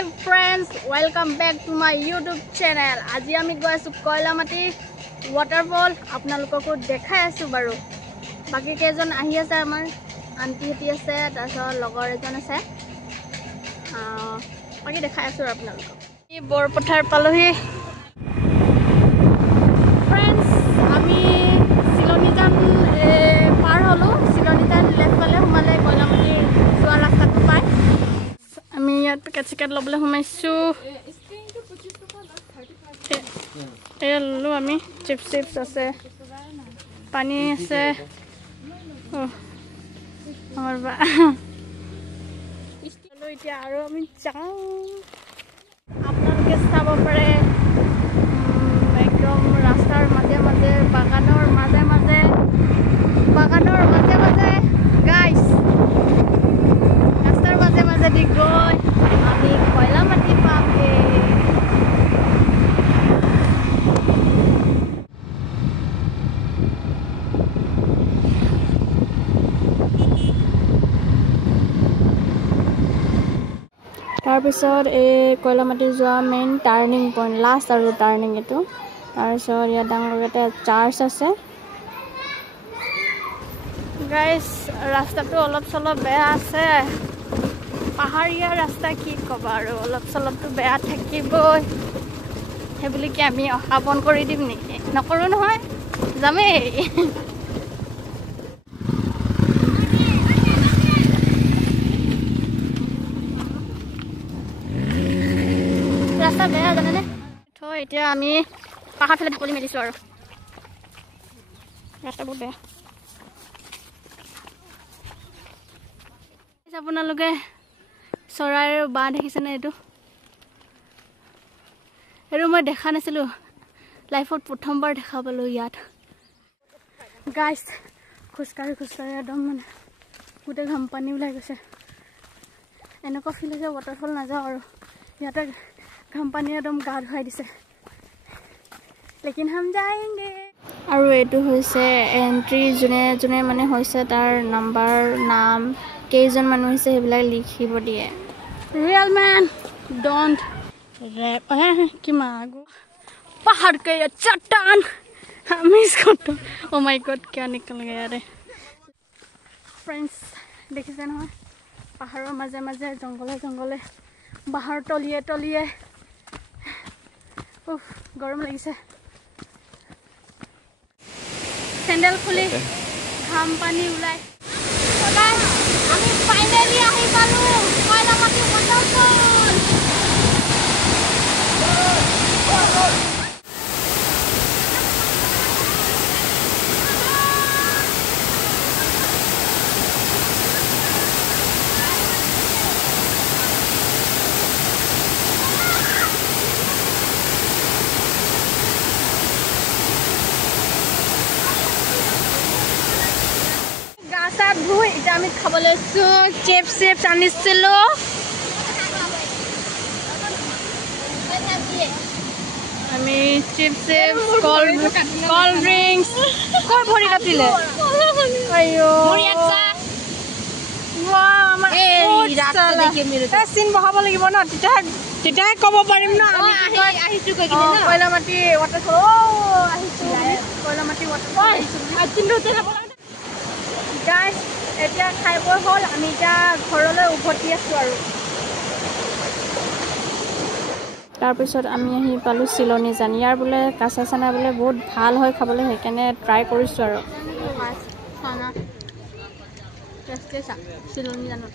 Hi friends, welcome back to my YouTube channel. আজি আমি গৈ আছো কয়লামাটি waterfall. আপোনালোককো দেখাই আছো বাৰু। বাকি কেজন আহি আছে আমাৰ আন্টি হেতি আছে তাৰছত লগৰ এজন আছে। বাকি দেখাই আছো আপোনালোকক। এই বৰপথাৰ পালোহি। Friends, আমি সিলনিজান পাৰ হলো। সিলনিজান লেফট ফালে সোমালে কয়লামাটি যোৱা ৰাস্তাটো পায়। আমি ইয়াত পেকেট লবলৈ সোমাইছো এই ললো আমি চিপছ আছে পানী আছে আমাৰ বা এতিয়া আৰু আমি যাওঁ আপোনালোকে চাব পাৰে একদম ৰাস্তাৰ মাজে মাজে বাগানৰ মাজে মাজে গাইস ৰাস্তাৰ মাজে মাজে দি গৈ আমি কয়লামাটি পামগে তাৰপিছত এই কয়লামাটি যোৱা মেইন টাৰ্নিং পইণ্ট লাষ্ট আৰু টাৰ্নিং এইটো তাৰপিছত ইয়াত ডাঙৰ এটা চাৰ্চ আছে গাইস ৰাস্তাটো অলপ চলপ বেয়া আছে পাহাৰীয়া ৰাস্তা কি কবা আৰু অলপ চলপটো বেয়া থাকিবই হেবুলি কি আমি অহা বন কৰি দিম নেকি নকৰো নহয় যামেই ৰাস্তা বেয়া জানেনে তো এতিয়া আমি পাহাৰ ফালে ঢাপলি মেলিছো আৰু ৰাস্তা বহুত বেয়া আপোনালোকে চৰাইৰ বাঁহ দেখিছেনে এইটো মই দেখা নাছিলো লাইফত প্ৰথমবাৰ দেখা পালো ইয়াত গাইস খোজকাঢ়ি একদম মানে গোটেই ঘাম পানী ওলাই গৈছে এনেকুৱা ফিল হৈছে ৱাটাৰফল নাযাওঁ আৰু ইয়াতে ঘাম পানী একদম গা ধুৱাই দিছে লেকিন হাম যায়েংগে আৰু এইটো হৈছে এন্ট্ৰি যোনে মানে হৈছে তাৰ নাম্বাৰ নাম কেইজন মানুহ হৈছে সেইবিলাক লিখিব দিয়ে ৰিয়েল ম্যান ডোন্ট रैप है कि मागो पहाड़ के ये चट्टान हम इसको तो ओ माय गॉड क्या निकल गया रे फ्रेंड्स देखिसे न पहाड़र माजे माजे जंगले बाहर तलिए उफ गरम लागिसे सैंडल खुली घाम पानी उलाय गाइस আমি ফাইনালি আহি পালো কয়লামাটি waterfall আমি খাবলৈ চিপছ আনিছিলো আমি চিপছ কল ড্ৰিংকস কল ভৰি কাটিলে আইও আমাৰ এই ৰাস্তা দেখি মিৰে চিন বহাব লাগিব ন তেতিয়া ক'ব পাৰিম না আমি আহিছো কই কিনে না কয়লামাটি ৱাটাৰফল আহিছো কয়লামাটি ৱাটাৰফল কিন্তু গাইস এতিয়া খাইব হল আমি যা ঘৰলৈ উভতি আছো আৰু তাৰপিছত আমি আহি পালো সিলনিজান ইয়াৰ বোলে কাঁচা চানা বোলে বহুত ভাল হয় খাবলৈ সেইকাৰণে ট্ৰাই কৰিছো আৰু চানা টেষ্ট সিলনিজানত